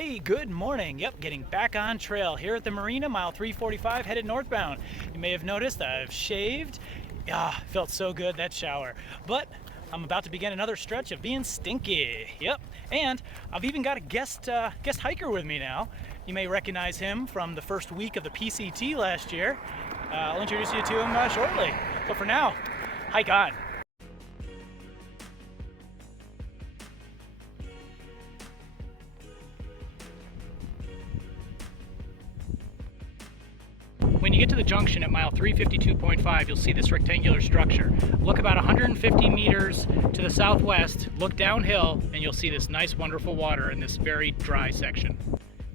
Hey, good morning. Yep, getting back on trail here at the marina, mile 345, headed northbound. You may have noticed I've shaved. Felt so good, that shower. But I'm about to begin another stretch of being stinky. Yep, and I've even got a guest hiker with me now. You may recognize him from the first week of the PCT last year. I'll introduce you to him shortly. But for now, hike on. When you get to the junction at mile 352.5, you'll see this rectangular structure. Look about 150 meters to the southwest, look downhill, and you'll see this nice, wonderful water in this very dry section.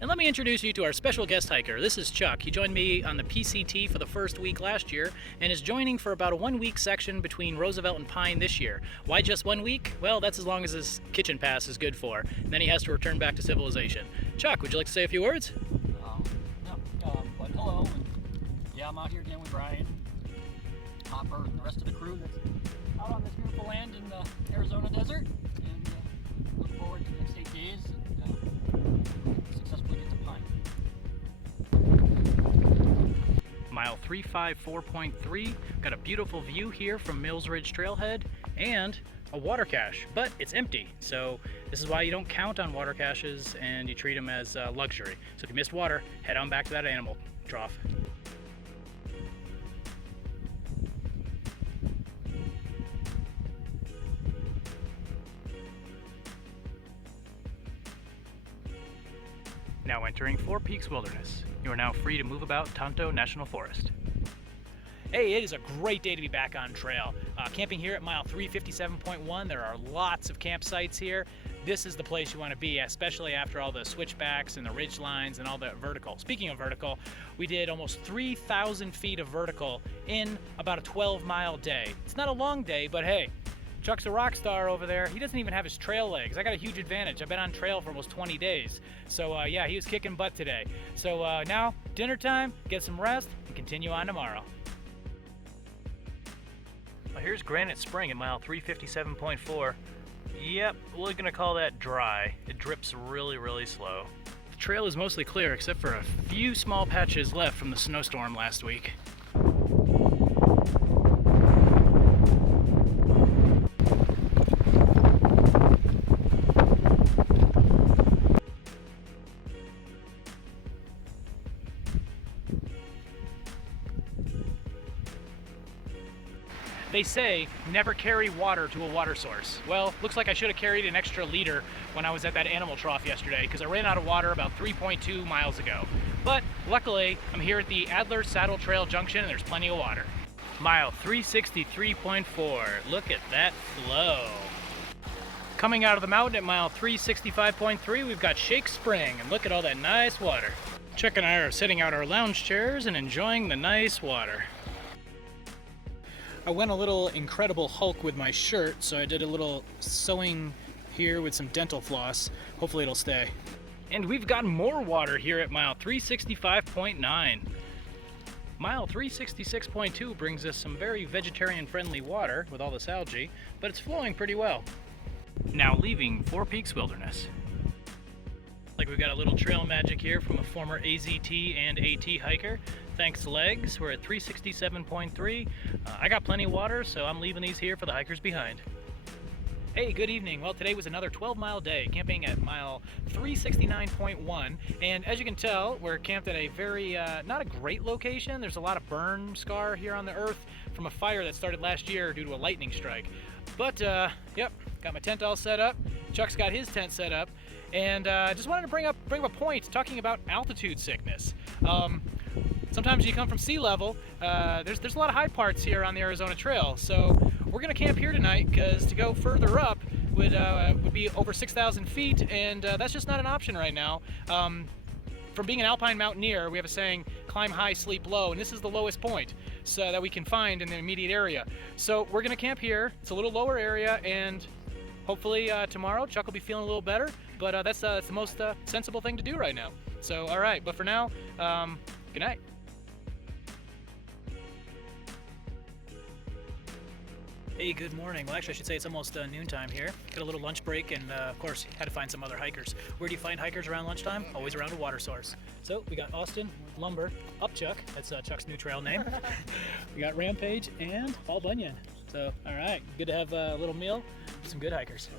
And let me introduce you to our special guest hiker. This is Chuck. He joined me on the PCT for the first week last year and is joining for about a 1 week section between Roosevelt and Pine this year. Why just 1 week? Well, that's as long as his kitchen pass is good for. And then he has to return back to civilization. Chuck, would you like to say a few words? Hello. Yeah, I'm out here again with Brian, Hopper, and the rest of the crew that's out on this beautiful land in the Arizona desert, and look forward to the next 8 days and successfully get to Pine. Mile 354.3, got a beautiful view here from Mills Ridge Trailhead and a water cache, but it's empty. So this is why you don't count on water caches and you treat them as luxury. So if you missed water, head on back to that animal trough. Now entering Four Peaks Wilderness. You are now free to move about Tonto National Forest. Hey, it is a great day to be back on trail. Camping here at mile 357.1, there are lots of campsites here. This is the place you want to be, especially after all the switchbacks and the ridge lines and all the vertical. Speaking of vertical, we did almost 3,000 feet of vertical in about a 12-mile day. It's not a long day, but hey, Chuck's a rock star over there. He doesn't even have his trail legs. I got a huge advantage. I've been on trail for almost 20 days. So yeah, he was kicking butt today. So now, dinner time, get some rest, and continue on tomorrow. Well, here's Granite Spring at mile 357.4. Yep, we're gonna call that dry. It drips really, really slow. The trail is mostly clear except for a few small patches left from the snowstorm last week. They say never carry water to a water source. Well, looks like I should have carried an extra liter when I was at that animal trough yesterday because I ran out of water about 3.2 miles ago. But luckily, I'm here at the Adler Saddle Trail Junction and there's plenty of water. Mile 363.4, look at that flow. Coming out of the mountain at mile 365.3, we've got Shake Spring and look at all that nice water. Chuck and I are sitting out our lounge chairs and enjoying the nice water. I went a little Incredible Hulk with my shirt, so I did a little sewing here with some dental floss. Hopefully it'll stay. And we've got more water here at mile 365.9. Mile 366.2 brings us some very vegetarian-friendly water with all this algae, but it's flowing pretty well. Now leaving Four Peaks Wilderness. Like we've got a little trail magic here from a former AZT and AT hiker. Thanks legs, we're at 367.3. I got plenty of water, so I'm leaving these here for the hikers behind. Hey, good evening. Well, today was another 12-mile day, camping at mile 369.1. And as you can tell, we're camped at a very, not a great location. There's a lot of burn scar here on the earth from a fire that started last year due to a lightning strike. But, yep, got my tent all set up. Chuck's got his tent set up. And just wanted to bring up a point talking about altitude sickness. Sometimes you come from sea level, there's a lot of high parts here on the Arizona Trail, so we're going to camp here tonight because to go further up would be over 6,000 feet, and that's just not an option right now. From being an alpine mountaineer, we have a saying, climb high, sleep low, and this is the lowest point so that we can find in the immediate area. So we're going to camp here. It's a little lower area, and hopefully tomorrow Chuck will be feeling a little better, but that's the most sensible thing to do right now. So, all right, but for now, good night. Hey, good morning. Well, actually, I should say it's almost noontime here. Got a little lunch break, and of course, had to find some other hikers. Where do you find hikers around lunchtime? Always around a water source. So we got Austin, Lumber, Up Chuck. That's Chuck's new trail name. We got Rampage and Paul Bunyan. So, all right, good to have a little meal with some good hikers.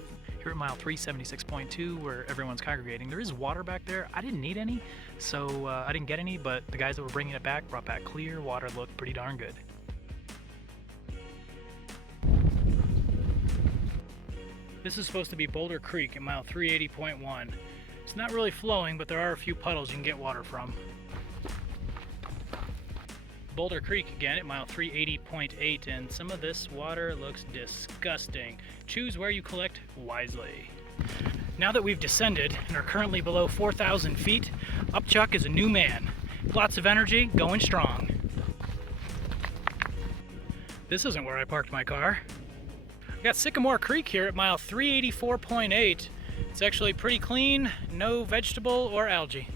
Here at mile 376.2, where everyone's congregating, there is water back there. I didn't need any, so I didn't get any, but the guys that were bringing it back brought back clear water. Looked pretty darn good. This is supposed to be Boulder Creek at mile 380.1. It's not really flowing, but there are a few puddles you can get water from. Boulder Creek again at mile 380.8, and some of this water looks disgusting. Choose where you collect wisely. Now that we've descended and are currently below 4,000 feet, Upchuck is a new man. Lots of energy, going strong. This isn't where I parked my car. We got Sycamore Creek here at mile 384.8. It's actually pretty clean, no vegetable or algae.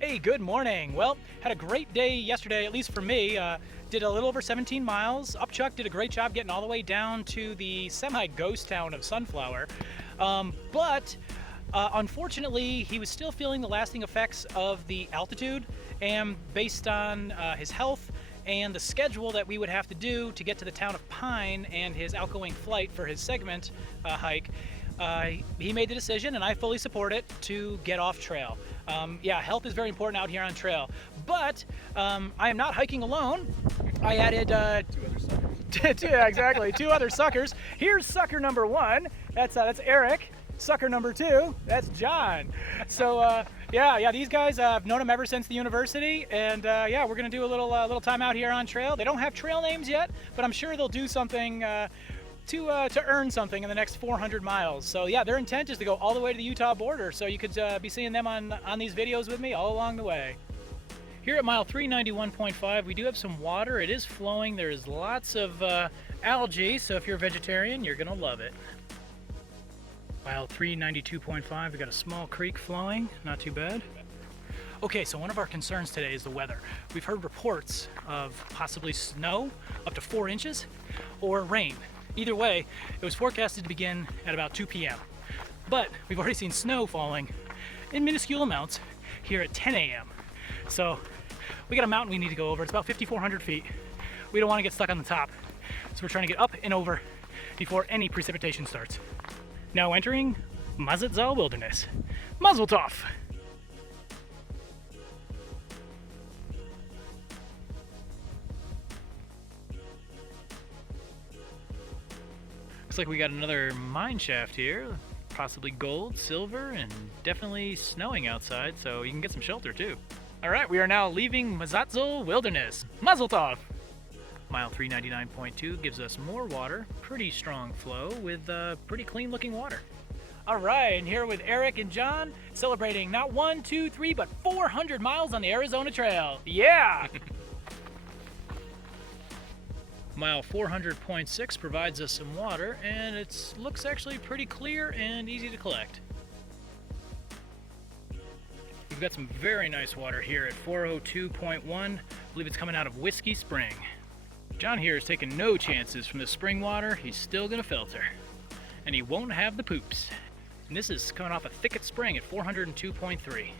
Hey, good morning. Well, had a great day yesterday, at least for me. Did a little over 17 miles. Upchuck did a great job getting all the way down to the semi-ghost town of Sunflower. But unfortunately, he was still feeling the lasting effects of the altitude, and based on his health and the schedule that we would have to do to get to the town of Pine and his outgoing flight for his segment hike, he made the decision, and I fully support it, to get off trail. Yeah, health is very important out here on trail, but I am not hiking alone. I added two other suckers. Here's sucker number one. That's Eric. Sucker number two, that's John. So yeah, these guys, I've known them ever since the university, and yeah, we're gonna do a little time out here on trail. They don't have trail names yet, but I'm sure they'll do something to earn something in the next 400 miles. So yeah, their intent is to go all the way to the Utah border, so you could be seeing them on these videos with me all along the way. Here at mile 391.5, we do have some water. It is flowing. There's lots of algae, so if you're a vegetarian, you're gonna love it. Mile 392.5, we got a small creek flowing, not too bad. Okay, so one of our concerns today is the weather. We've heard reports of possibly snow up to 4 inches or rain. Either way, it was forecasted to begin at about 2 p.m. But we've already seen snow falling in minuscule amounts here at 10 a.m. So we got a mountain we need to go over. It's about 5,400 feet. We don't want to get stuck on the top, so we're trying to get up and over before any precipitation starts. Now entering Mazatzal Wilderness. Mazel tov! Looks like we got another mine shaft here. Possibly gold, silver, and definitely snowing outside, so you can get some shelter too. Alright, we are now leaving Mazatzal Wilderness. Mazel tov! Mile 399.2 gives us more water, pretty strong flow with pretty clean looking water. All right, and here with Eric and John, celebrating not 1, 2, 3, but 400 miles on the Arizona Trail. Yeah! Mile 400.6 provides us some water, and it looks actually pretty clear and easy to collect. We've got some very nice water here at 402.1. I believe it's coming out of Whiskey Spring. John here is taking no chances from the spring water. He's still gonna filter. And he won't have the poops. And this is coming off a Thicket Spring at 402.3.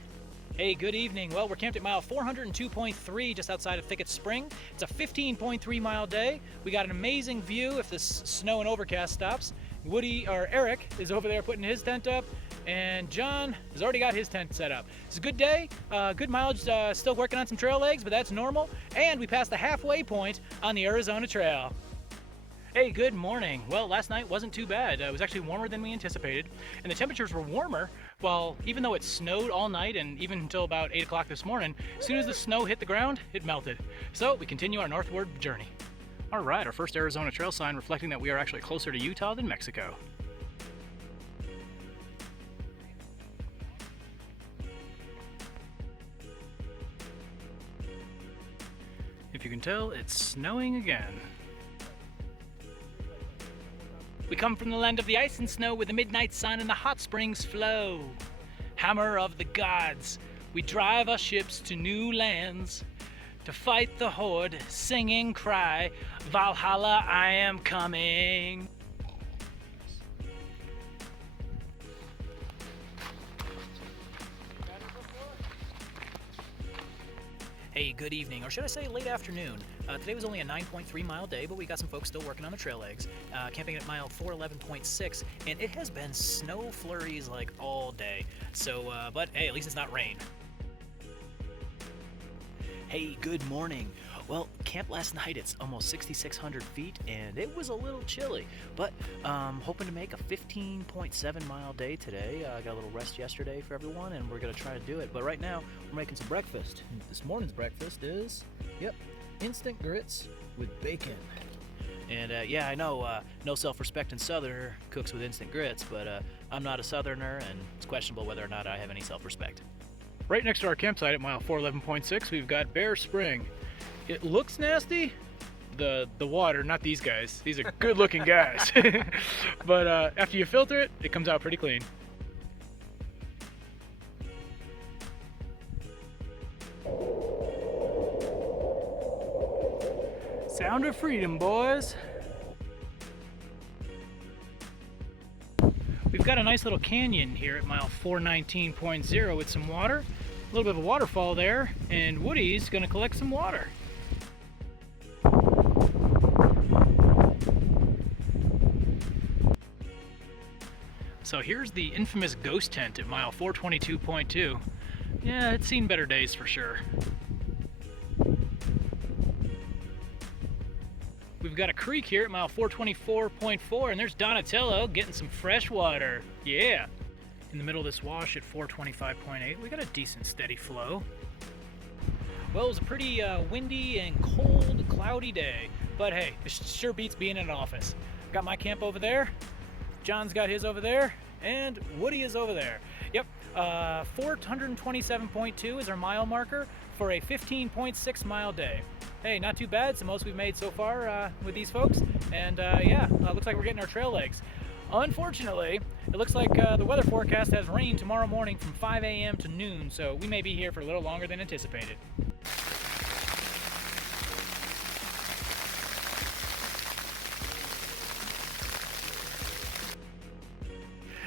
Hey, good evening. Well, we're camped at mile 402.3 just outside of Thicket Spring. It's a 15.3 mile day. We got an amazing view if this snow and overcast stops. Eric is over there putting his tent up, and John has already got his tent set up. It's a good day, good mileage, still working on some trail legs, but that's normal. And we passed the halfway point on the Arizona Trail. Hey, good morning. Well, last night wasn't too bad. It was actually warmer than we anticipated, and the temperatures were warmer. Well, even though it snowed all night and even until about 8 o'clock this morning, as soon as the snow hit the ground, it melted. So we continue our northward journey. All right, our first Arizona Trail sign reflecting that we are actually closer to Utah than Mexico. If you can tell, it's snowing again. We come from the land of the ice and snow with the midnight sun and the hot springs flow. Hammer of the gods, we drive our ships to new lands. to fight the horde, singing cry, Valhalla, I am coming. Hey, good evening, or should I say late afternoon. Today was only a 9.3 mile day, but we got some folks still working on the trail legs. Camping at mile 411.6, and it has been snow flurries like all day. So, but hey, at least it's not rain. Hey, good morning. Well, camp last night, it's almost 6,600 feet, and it was a little chilly, but hoping to make a 15.7 mile day today. I got a little rest yesterday for everyone, and we're going to try to do it. But right now, we're making some breakfast. This morning's breakfast is, instant grits with bacon. And yeah, I know no self-respecting Southerner cooks with instant grits, but I'm not a Southerner, and it's questionable whether or not I have any self-respect. Right next to our campsite at mile 411.6, we've got Bear Spring. It looks nasty, the water, not these guys. These are good looking guys. But after you filter it, it comes out pretty clean. Sound of freedom, boys. We've got a nice little canyon here at mile 419.0 with some water. A little bit of a waterfall there, and Woody's gonna collect some water. So here's the infamous ghost tent at mile 422.2. Yeah, it's seen better days for sure. We've got a creek here at mile 424.4, and there's Donatello getting some fresh water. Yeah. In the middle of this wash at 425.8, we got a decent steady flow. Well, it was a pretty windy and cold, cloudy day, but hey, it sure beats being in an office. Got my camp over there, John's got his over there, and Woody is over there. Yep, 427.2 is our mile marker for a 15.6 mile day. Hey, not too bad. It's the most we've made so far with these folks, and yeah, looks like we're getting our trail legs. Unfortunately, it looks like the weather forecast has rain tomorrow morning from 5 a.m. to noon, so we may be here for a little longer than anticipated.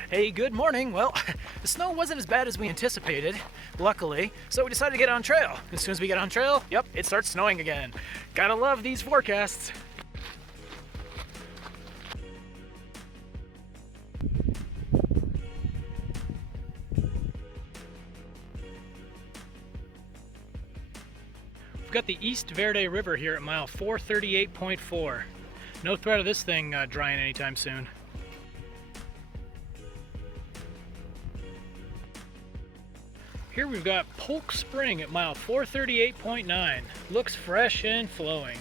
Hey, good morning. Well, the snow wasn't as bad as we anticipated, luckily, so we decided to get on trail. As soon as we get on trail, yep, it starts snowing again. Gotta love these forecasts. We've got the East Verde River here at mile 438.4. No threat of this thing drying anytime soon. Here we've got Polk Spring at mile 438.9. Looks fresh and flowing.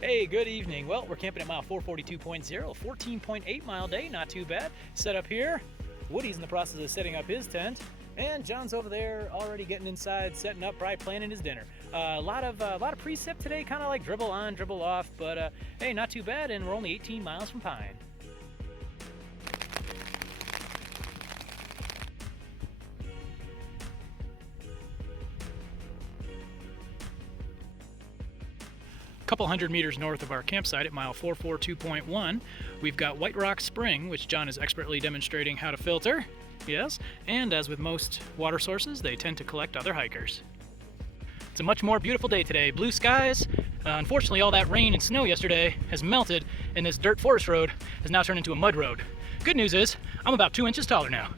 Hey, good evening. Well, we're camping at mile 442.0, 14.8 mile day, not too bad. Set up here. Woody's in the process of setting up his tent, and John's over there already getting inside, setting up, probably planning his dinner. A lot of precip today, kind of like dribble on, dribble off, but hey, not too bad, and we're only 18 miles from Pine. Couple hundred meters north of our campsite at mile 442.1, we've got White Rock Spring, which John is expertly demonstrating how to filter. Yes, and as with most water sources, they tend to collect other hikers. It's a much more beautiful day today. Blue skies. Unfortunately, all that rain and snow yesterday has melted, and this dirt forest road has now turned into a mud road. Good news is, I'm about 2 inches taller now.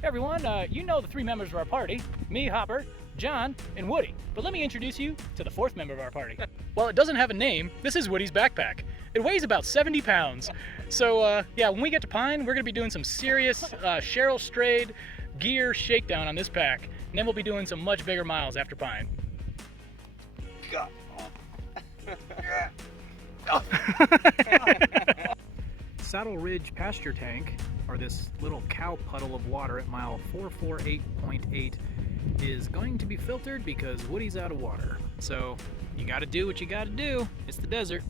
Hey everyone, you know the 3 members of our party, me, Hopper, John, and Woody. But let me introduce you to the 4th member of our party. While it doesn't have a name, this is Woody's backpack. It weighs about 70 pounds. So yeah, when we get to Pine, we're gonna be doing some serious Cheryl Strayed gear shakedown on this pack. And then we'll be doing some much bigger miles after Pine. Saddle Ridge Pasture Tank, or this little cow puddle of water at mile 448.8, is going to be filtered because Woody's out of water. So you gotta do what you gotta do. It's the desert.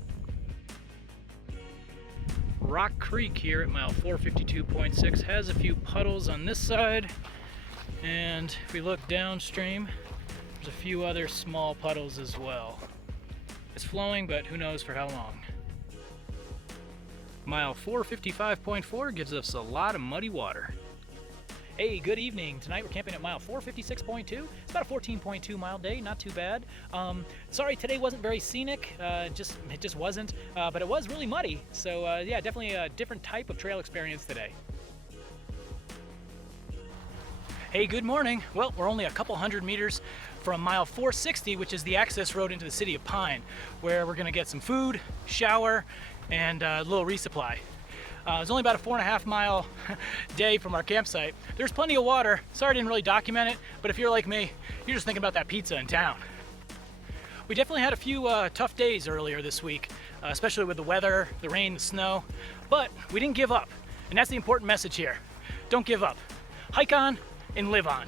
Rock Creek here at mile 452.6 has a few puddles on this side, and if we look downstream, there's a few other small puddles as well. It's flowing, but who knows for how long. Mile 455.4 gives us a lot of muddy water. Hey, good evening. Tonight we're camping at mile 456.2. It's about a 14.2 mile day, not too bad. Sorry, today wasn't very scenic. It just wasn't, but it was really muddy. So yeah, definitely a different type of trail experience today. Hey, good morning. Well, we're only a couple hundred meters from mile 460, which is the access road into the city of Pine, where we're gonna get some food, shower, and a little resupply. It's only about a 4.5 mile day from our campsite. There's plenty of water. Sorry I didn't really document it, but if you're like me, you're just thinking about that pizza in town. We definitely had a few tough days earlier this week, especially with the weather, the rain, the snow, but we didn't give up. And that's the important message here. Don't give up. Hike on and live on.